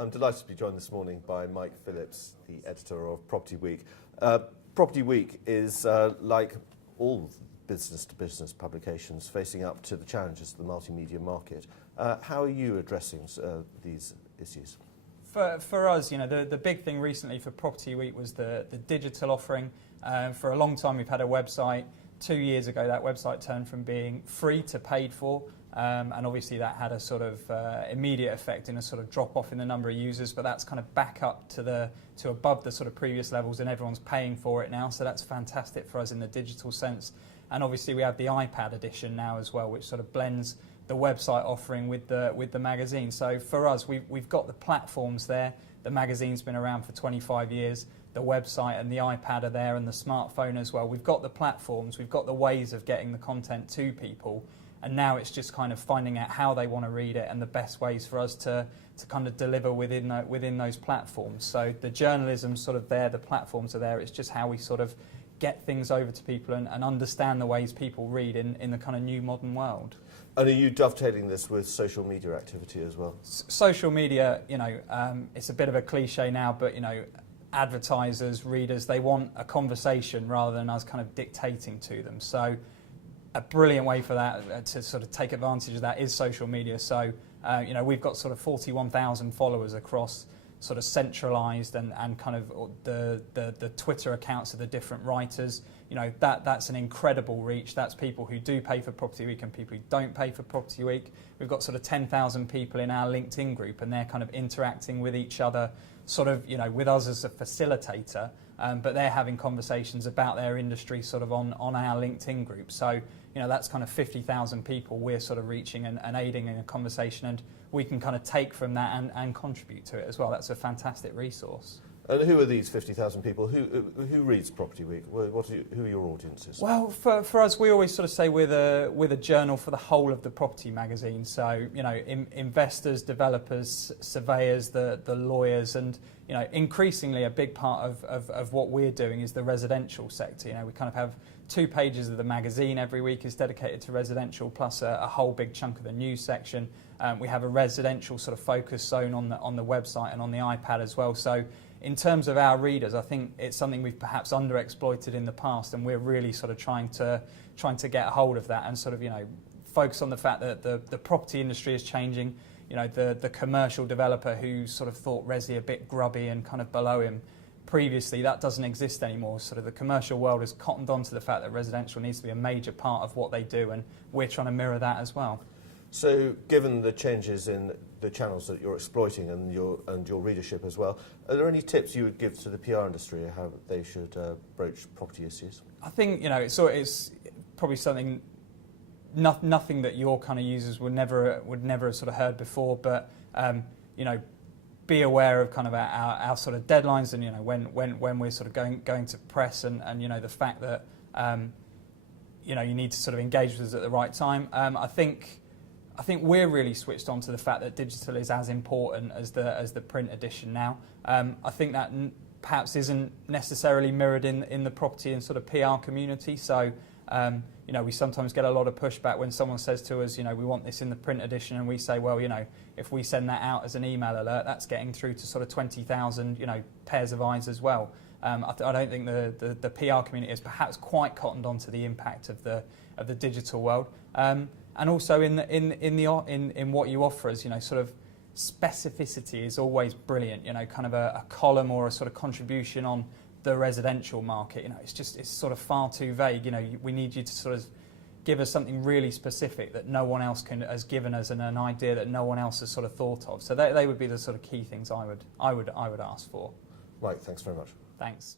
I'm delighted to be joined this morning by Mike Phillips, the editor of Property Week. Property Week is, like all business-to-business publications, facing up to the challenges of the multimedia market. How are you addressing these issues? For us, you know, the big thing recently for Property Week was the digital offering. For a long time we've had a website. 2 years ago that website turned from being free to paid for, and obviously that had a sort of immediate effect in a sort of drop off in the number of users, but that's kind of back up to above the sort of previous levels, and everyone's paying for it now, so that's fantastic for us in the digital sense. And obviously we have the iPad edition now as well, which sort of blends the website offering with the magazine. So for us, we've got the platforms there. The magazine's been around for 25 years. The website and the iPad are there, and the smartphone as well. We've got the platforms, we've got the ways of getting the content to people, and now it's just kind of finding out how they want to read it and the best ways for us to kind of deliver within those platforms. So the journalism's sort of there, the platforms are there. It's just how we sort of get things over to people and understand the ways people read in the kind of new modern world. And are you dovetailing this with social media activity as well? Social media, you know, it's a bit of a cliche now, but you know, advertisers, readers, they want a conversation rather than us kind of dictating to them. So a brilliant way for that to sort of take advantage of that is social media. So you know, we've got sort of 41,000 followers across sort of centralised and kind of the Twitter accounts of the different writers. You know, that's an incredible reach. That's people who do pay for Property Week and people who don't pay for Property Week. We've got sort of 10,000 people in our LinkedIn group, and they're kind of interacting with each other, sort of, you know, with us as a facilitator, but they're having conversations about their industry sort of on our LinkedIn group. So, you know, that's kind of 50,000 people we're sort of reaching and aiding in a conversation, and we can kind of take from that and contribute to it as well. That's a fantastic resource. And who are these 50,000 people? Who reads Property Week? Who are your audiences? Well, for us, we always sort of say we're the journal for the whole of the property magazine. So, you know, investors, developers, surveyors, the lawyers, and, you know, increasingly a big part of what we're doing is the residential sector. You know, we kind of have 2 pages of the magazine every week is dedicated to residential, plus a whole big chunk of the news section. We have a residential sort of focus zone on the website and on the iPad as well. So in terms of our readers, I think it's something we've perhaps underexploited in the past, and we're really sort of trying to get a hold of that and sort of, you know, focus on the fact that the property industry is changing. You know, the commercial developer who sort of thought resi a bit grubby and kind of below him previously, that doesn't exist anymore. Sort of the commercial world has cottoned on to the fact that residential needs to be a major part of what they do, and we're trying to mirror that as well. So, given the changes in the channels that you're exploiting and your readership as well, are there any tips you would give to the PR industry how they should broach property issues? I think, you know, it's probably something, nothing that your kind of users would never have sort of heard before, but you know, be aware of kind of our sort of deadlines, and you know, when we're sort of going to press, and you know, the fact that you know, you need to sort of engage with us at the right time. I think we're really switched on to the fact that digital is as important as the print edition now. I think that perhaps isn't necessarily mirrored in the property and sort of PR community. So you know, we sometimes get a lot of pushback when someone says to us, you know, we want this in the print edition, and we say, well, you know, if we send that out as an email alert, that's getting through to sort of 20,000, you know, pairs of eyes as well. I don't think the PR community has perhaps quite cottoned on to the impact of the digital world. And also in what you offer us, you know, sort of specificity is always brilliant. You know, kind of a column or a sort of contribution on the residential market. You know, it's sort of far too vague. You know, we need you to sort of give us something really specific that no one else has given us, and an idea that no one else has sort of thought of. So they would be the sort of key things I would ask for. Mike, thanks very much. Thanks.